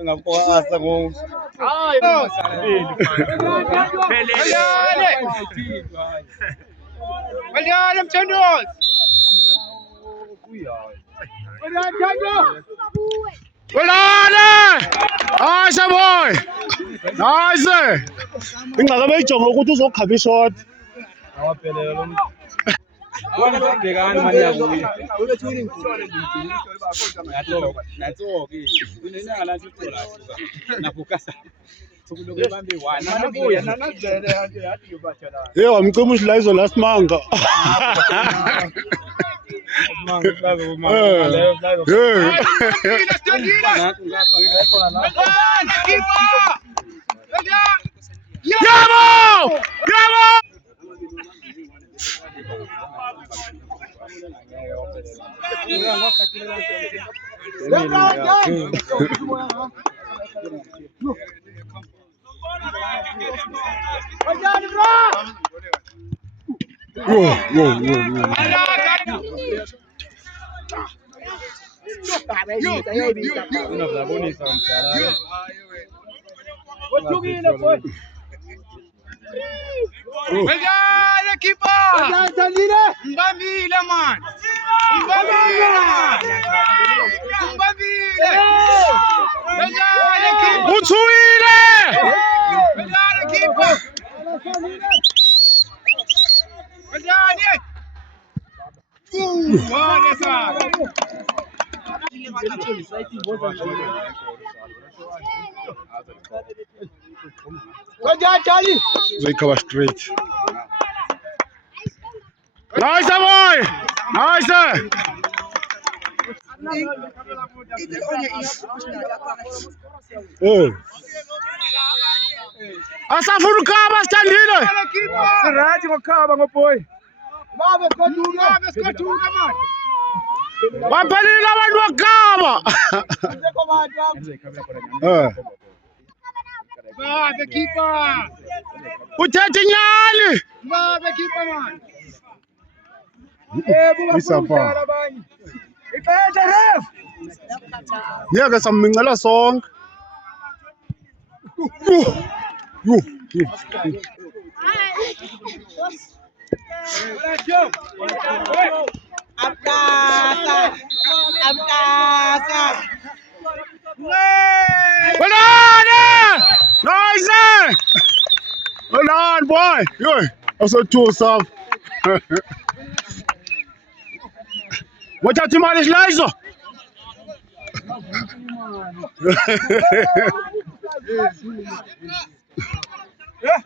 Engakuasa ngo. Welcome Chandos. Welcome. Nice boy. Nice. Ingaka beyijonga ukuthi uzokhaba ishot. Awaphelela lo muntu. Wona ubhekani manje yakuyi. Natsoke. Kunenanga la sithola suka. Nafokasa. Hey, wamcima uShilayizo last manga. They cover straight. Nice boy! Nice! Asafuna ukhaba standile. Sirathi ngokhaba ngoboy. Babe sikothuka manje. Baphelile abantu bokhaba. Babe keeper. Uthethe inyali. Babe keeper man. Isapha. Iphethe ref. Ngeke sammincela sonke. Nice! Well on, boy! Yo, also two sub. What are you manage, Liza? Yeah.